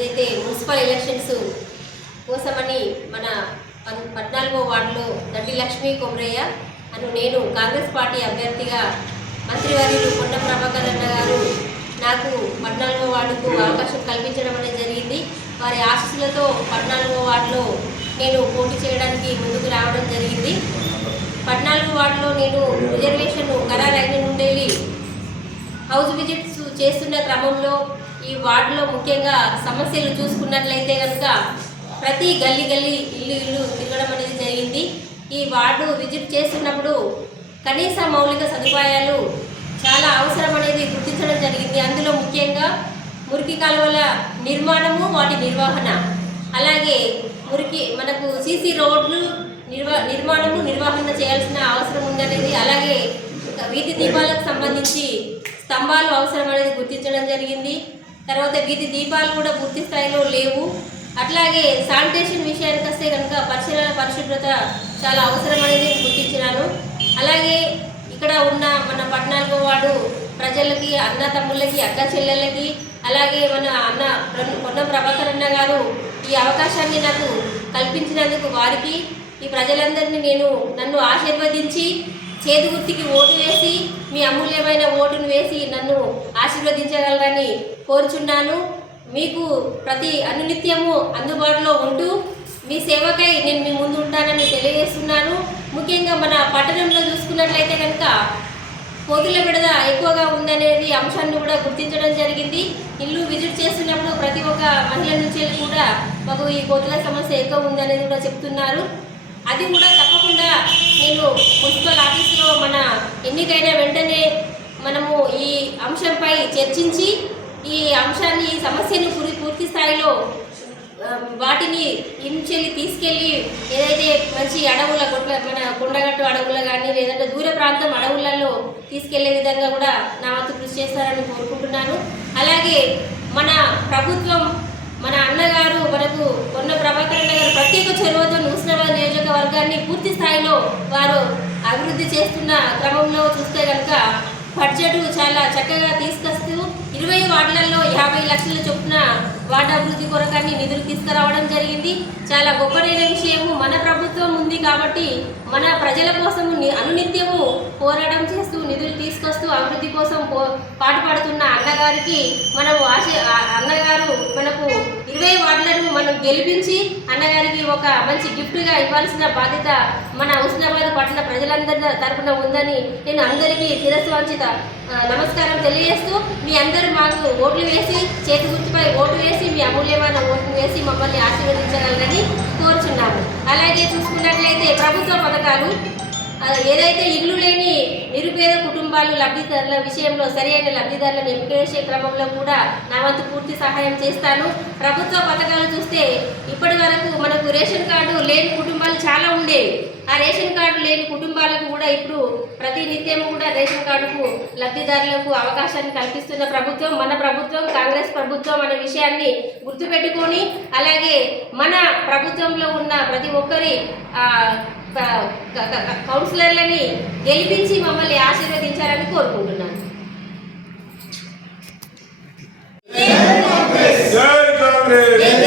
ఏదైతే municipal elections కోసమని మన పద్నాలుగో వార్డులో దడ్డి లక్ష్మీ కొమరయ్య అను నేను కాంగ్రెస్ పార్టీ అభ్యర్థిగా మంత్రివర్యులు కొండ ప్రభాకర్ అన్న గారు నాకు పద్నాలుగో వార్డుకు అవకాశం కల్పించడం అనేది జరిగింది. వారి ఆశీస్సులతో పద్నాలుగో వార్డులో నేను పోటీ చేయడానికి ముందుకు రావడం జరిగింది. పద్నాలుగో వార్డులో నేను రిజర్వేషన్ ఖరారైన నుండి హౌస్ విజిట్స్ చేస్తున్న క్రమంలో ఈ వార్డులో ముఖ్యంగా సమస్యలు చూసుకున్నట్లయితే కనుక ప్రతి గల్లీ గల్లీ ఇల్లు ఇల్లు తిరగడం అనేది జరిగింది. ఈ వార్డు విజిట్ చేస్తున్నప్పుడు కనీస మౌలిక సదుపాయాలు చాలా అవసరం అనేది గుర్తించడం జరిగింది. అందులో ముఖ్యంగా మురికి కాలువల నిర్మాణము వాటి నిర్వహణ. అలాగే మురికి మనకు సీసీ రోడ్లు నిర్వా నిర్మాణము నిర్వహణ చేయాల్సిన అవసరం ఉందనేది. అలాగే వీధి దీపాలకు సంబంధించి స్తంభాలు అవసరం అనేది గుర్తించడం జరిగింది. తర్వాత వీధి దీపాలు కూడా పూర్తి స్థాయిలో లేవు. అట్లాగే శానిటేషన్ విషయానికి వస్తే కనుక పరిసరాల పరిశుభ్రత చాలా అవసరం అనేది గుర్తించినాను. అలాగే ఇక్కడ ఉన్న మన పద్నాలుగో వార్డు ప్రజలకి అన్న తమ్ముళ్ళకి అక్క చెల్లెళ్ళకి అలాగే మన అన్న పొన్న ప్రభాకర్ అన్న గారు ఈ అవకాశాన్ని నాకు కల్పించినందుకు వారికి ఈ ప్రజలందరినీ నేను నన్ను ఆశీర్వదించి చేతి గుర్తికి ఓటు వేసి మీ అమూల్యమైన ఓటును వేసి నన్ను ఆశీర్వదించగలరని కోరుచున్నాను. మీకు ప్రతి అనునిత్యము అందుబాటులో ఉంటూ మీ సేవకై నేను మీ ముందు ఉంటానని తెలియజేస్తున్నాను. ముఖ్యంగా మన పట్టణంలో చూసుకున్నట్లయితే కనుక కోతుల విడద ఎక్కువగా ఉందనేది అంశాన్ని కూడా గుర్తించడం జరిగింది. ఇల్లు విజిట్ చేస్తున్నప్పుడు ప్రతి ఒక్క మహిళ నుంచి కూడా మాకు ఈ కోతుల సమస్య ఎక్కువ ఉందనేది కూడా చెప్తున్నారు. అది కూడా తప్పకుండా నేను మున్సిపల్ ఆఫీస్లో మన ఎన్నికైన వెంటనే మనము ఈ అంశంపై చర్చించి ఈ అంశాన్ని ఈ సమస్యను పూర్తి పూర్తి స్థాయిలో వాటిని ఇంచెల్లి తీసుకెళ్ళి ఏదైతే మంచి అడవుల గుట్ల మన కొండగట్టు అడవుల కానీ లేదంటే దూర ప్రాంతం అడవులలో తీసుకెళ్ళే విధంగా కూడా నా వంతు కృషి చేస్తారని కోరుకుంటున్నాను. అలాగే మన ప్రభుత్వం మన అన్నగారు మనకు కొన్న ప్రభాకరణ అన్న గారు ప్రత్యేక చొరవతో హుస్నాబాద్ నియోజకవర్గాన్ని పూర్తి స్థాయిలో వారు అభివృద్ధి చేస్తున్న క్రమంలో చూస్తే కనుక బడ్జెట్ చాలా చక్కగా తీసుకొస్తూ ఇరవై వార్డులలో యాభై లక్షల చొప్పున వాటాభివృద్ధి అభివృద్ధి కొరకాన్ని నిధులు తీసుకురావడం జరిగింది. చాలా గొప్పదైన విషయము. మన ప్రభుత్వం ఉంది కాబట్టి మన ప్రజల కోసం అనునిత్యము పోరాటం చేస్తూ నిధులు తీసుకొస్తూ అభివృద్ధి కోసం పో పాటుపడుతున్న అన్నగారికి మనము ఆశ అన్నగారు మనకు ఇరవై వార్డులను మనం గెలిపించి అన్నగారికి ఒక మంచి గిఫ్ట్గా ఇవ్వాల్సిన బాధ్యత మన హుస్నాబాద్ పట్టణ ప్రజలందరి తరఫున ఉందని నేను అందరికీ తిరస్వాంచిత నమస్కారం తెలియజేస్తూ మీ అందరూ మాకు ఓట్లు వేసి చేతి గుర్తుపై ఓటు వేసి మీ అమూల్యమైన ఓటు వేసి మమ్మల్ని ఆశీర్వదించగలరని కోరుచున్నాము. అలాగే చూసుకున్నట్లయితే ప్రభుత్వ పథకాలు ఏదైతే ఇల్లు లేని నిరుపేద కుటుంబాలు లబ్ధిదారుల విషయంలో సరైన లబ్ధిదారులను ఎంపిక చేసే క్రమంలో కూడా నా వంతు పూర్తి సహాయం చేస్తాను. ప్రభుత్వ పథకాలు చూస్తే ఇప్పటి వరకు మనకు రేషన్ కార్డు లేని కుటుంబాలు చాలా ఉండేవి. ఆ రేషన్ కార్డు లేని కుటుంబాలకు కూడా ఇప్పుడు ప్రతి నిత్యం కూడా రేషన్ కార్డుకు లబ్ధిదారులకు అవకాశాన్ని కల్పిస్తున్న ప్రభుత్వం మన ప్రభుత్వం కాంగ్రెస్ ప్రభుత్వం అనే విషయాన్ని గుర్తుపెట్టుకొని అలాగే మన ప్రభుత్వంలో ఉన్న ప్రతి ఒక్కరి కౌన్సిలర్లని గెలిపించి మమ్మల్ని ఆశీర్వదించాలని కోరుకుంటున్నాను. జై